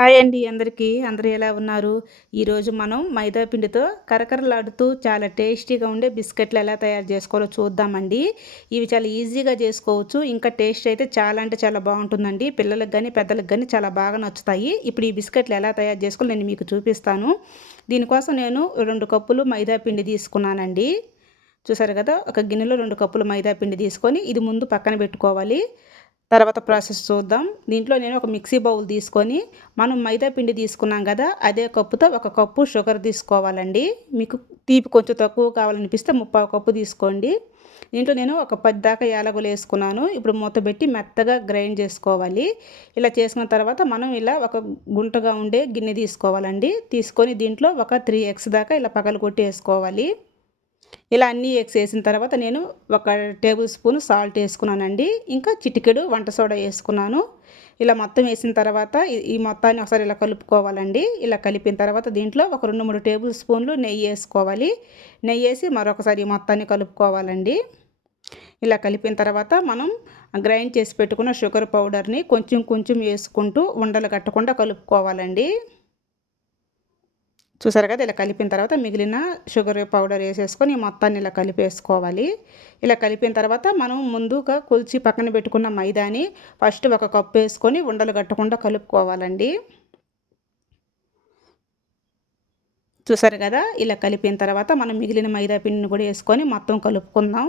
Hi అండి అందరికీ. అందరూ ఎలా ఉన్నారు? ఈరోజు మనం మైదా పిండితో కరకరలాడుతూ చాలా టేస్టీగా ఉండే బిస్కెట్లు ఎలా తయారు చేసుకోవాలో చూద్దామండి. ఇవి చాలా ఈజీగా చేసుకోవచ్చు. ఇంకా టేస్ట్ అయితే చాలా అంటే చాలా బాగుంటుందండి. పిల్లలకు కానీ పెద్దలకు కానీ చాలా బాగా నచ్చుతాయి. ఇప్పుడు ఈ బిస్కెట్లు ఎలా తయారు చేసుకోవాలో నేను మీకు చూపిస్తాను. దీనికోసం నేను రెండు కప్పులు మైదా పిండి తీసుకున్నానండి. చూసారు కదా? ఒక గిన్నెలో రెండు కప్పులు మైదా పిండి తీసుకొని ఇది ముందు పక్కన పెట్టుకోవాలి. తర్వాత ప్రాసెస్ చూద్దాం. దీంట్లో నేను ఒక మిక్సీ బౌల్ తీసుకొని మనం మైదా పిండి తీసుకున్నాం కదా అదే కప్పుతో ఒక కప్పు షుగర్ తీసుకోవాలండి. మీకు తీపి కొంచెం తక్కువ కావాలనిపిస్తే ముప్పావు కప్పు తీసుకోండి. దీంట్లో నేను ఒక పది దాకా యాలగులు వేసుకున్నాను. ఇప్పుడు మూత పెట్టి మెత్తగా గ్రైండ్ చేసుకోవాలి. ఇలా చేసుకున్న తర్వాత మనం ఇలా ఒక గుంటగా ఉండే గిన్నె తీసుకోవాలండి. తీసుకొని దీంట్లో ఒక త్రీ ఎగ్స్ దాకా ఇలా పగలు కొట్టి వేసుకోవాలి. ఇలా అన్నీ ఎగ్స్ వేసిన తర్వాత నేను ఒక టేబుల్ స్పూన్ సాల్ట్ వేసుకున్నానండి. ఇంకా చిటికెడు వంట సోడా వేసుకున్నాను. ఇలా మొత్తం వేసిన తర్వాత ఈ మొత్తాన్ని ఒకసారి ఇలా కలుపుకోవాలండి. ఇలా కలిపిన తర్వాత దీంట్లో ఒక రెండు మూడు టేబుల్ స్పూన్లు నెయ్యి వేసుకోవాలి. నెయ్యి వేసి మరొకసారి ఈ మొత్తాన్ని కలుపుకోవాలండి. ఇలా కలిపిన తర్వాత మనం గ్రైండ్ చేసి పెట్టుకున్న షుగర్ పౌడర్ని కొంచెం కొంచెం వేసుకుంటూ ఉండలు కట్టకుండా కలుపుకోవాలండి. చూసారు కదా ఇలా కలిపిన తర్వాత మిగిలిన షుగర్ పౌడర్ వేసేసుకొని మొత్తాన్ని ఇలా కలిపేసుకోవాలి. ఇలా కలిపిన తర్వాత మనం ముందుగా కొలిచి పక్కన పెట్టుకున్న మైదాని ఫస్ట్ ఒక కప్పు వేసుకొని ఉండలు కట్టకుండా కలుపుకోవాలండి. చూసారు కదా ఇలా కలిపిన తర్వాత మనం మిగిలిన మైదా పిండిని కూడా వేసుకొని మొత్తం కలుపుకుందాం.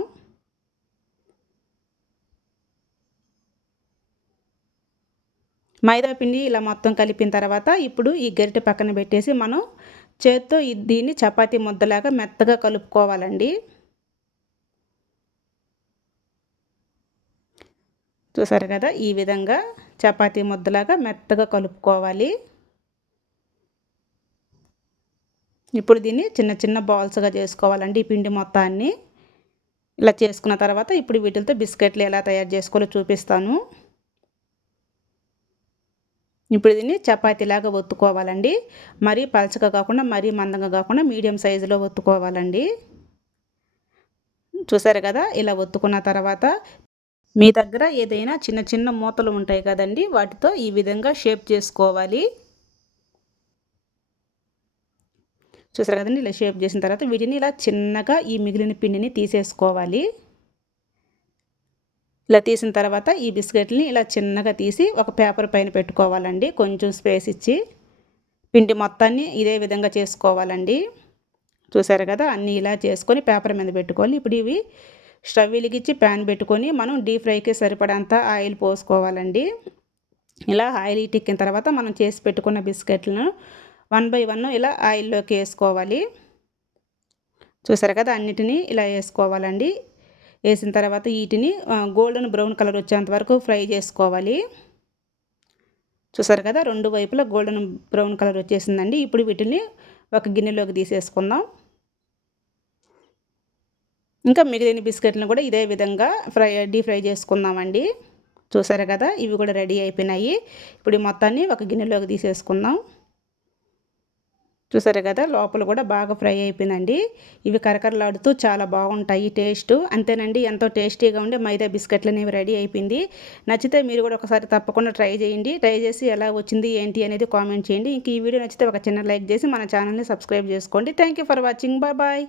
మైదా పిండి ఇలా మొత్తం కలిపిన తర్వాత ఇప్పుడు ఈ గరిటె పక్కన పెట్టేసి మనం చేత్తో దీన్ని చపాతీ ముద్దలాగా మెత్తగా కలుపుకోవాలండి. చూసారు కదా ఈ విధంగా చపాతీ ముద్దలాగా మెత్తగా కలుపుకోవాలి. ఇప్పుడు దీన్ని చిన్న చిన్న బాల్స్గా చేసుకోవాలండి ఈ పిండి మొత్తాన్ని. ఇలా చేసుకున్న తర్వాత ఇప్పుడు వీటితో బిస్కెట్లు ఎలా తయారు చేసుకోవాలో చూపిస్తాను. ఇప్పుడు దీన్ని చపాతీలాగా ఒత్తుకోవాలండి. మరీ పలచగా కాకుండా మరీ మందంగా కాకుండా మీడియం సైజులో ఒత్తుకోవాలండి. చూసారు కదా ఇలా ఒత్తుకున్న తర్వాత మీ దగ్గర ఏదైనా చిన్న చిన్న మూతలు ఉంటాయి కదండి వాటితో ఈ విధంగా షేప్ చేసుకోవాలి. చూసారు కదండి ఇలా షేప్ చేసిన తర్వాత వీటిని ఇలా చిన్నగా ఈ మిగిలిన పిండిని తీసేసుకోవాలి. ఇలా తీసిన తర్వాత ఈ బిస్కెట్ని ఇలా చిన్నగా తీసి ఒక పేపర్ పైన పెట్టుకోవాలండి. కొంచెం స్పేస్ ఇచ్చి పిండి మొత్తాన్ని ఇదే విధంగా చేసుకోవాలండి. చూసారు కదా? అన్నీ ఇలా చేసుకొని పేపర్ మీద పెట్టుకోవాలి. ఇప్పుడు ఇవి స్టవ్ వెలిగించి ప్యాన్ పెట్టుకొని మనం డీప్ ఫ్రైకి సరిపడంత ఆయిల్ పోసుకోవాలండి. ఇలా ఆయిల్ ఇటెక్కిన తర్వాత మనం చేసి పెట్టుకున్న బిస్కెట్లను వన్ బై వన్ ఇలా ఆయిల్లోకి వేసుకోవాలి. చూసారు కదా? అన్నిటినీ ఇలా వేసుకోవాలండి. వేసిన తర్వాత వీటిని గోల్డెన్ బ్రౌన్ కలర్ వచ్చేంత వరకు ఫ్రై చేసుకోవాలి. చూసారు కదా రెండు వైపులా గోల్డెన్ బ్రౌన్ కలర్ వచ్చేసిందండి. ఇప్పుడు వీటిని ఒక గిన్నెలోకి తీసేసుకుందాం. ఇంకా మిగిలిన బిస్కెట్లను కూడా ఇదే విధంగా ఫ్రై డీప్ ఫ్రై చేసుకుందామండి. చూసారు కదా ఇవి కూడా రెడీ అయిపోయినాయి. ఇప్పుడు మొత్తాన్ని ఒక గిన్నెలోకి తీసేసుకుందాం. చూసారు కదా లోపల కూడా బాగా ఫ్రై అయిపోయిందండి. ఇవి కరకరలాడుతూ చాలా బాగుంటాయి టేస్ట్. అంతేనండి ఎంతో టేస్టీగా ఉండే మైదా బిస్కెట్లు అనేవి రెడీ అయిపోయింది. నచ్చితే మీరు కూడా ఒకసారి తప్పకుండా ట్రై చేయండి. ట్రై చేసి ఎలా వచ్చింది ఏంటి అనేది కామెంట్ చేయండి. ఇంక ఈ వీడియో నచ్చితే ఒక చిన్న లైక్ చేసి మన ఛానల్ని సబ్స్క్రైబ్ చేసుకోండి. Thank for watching. Bye bye.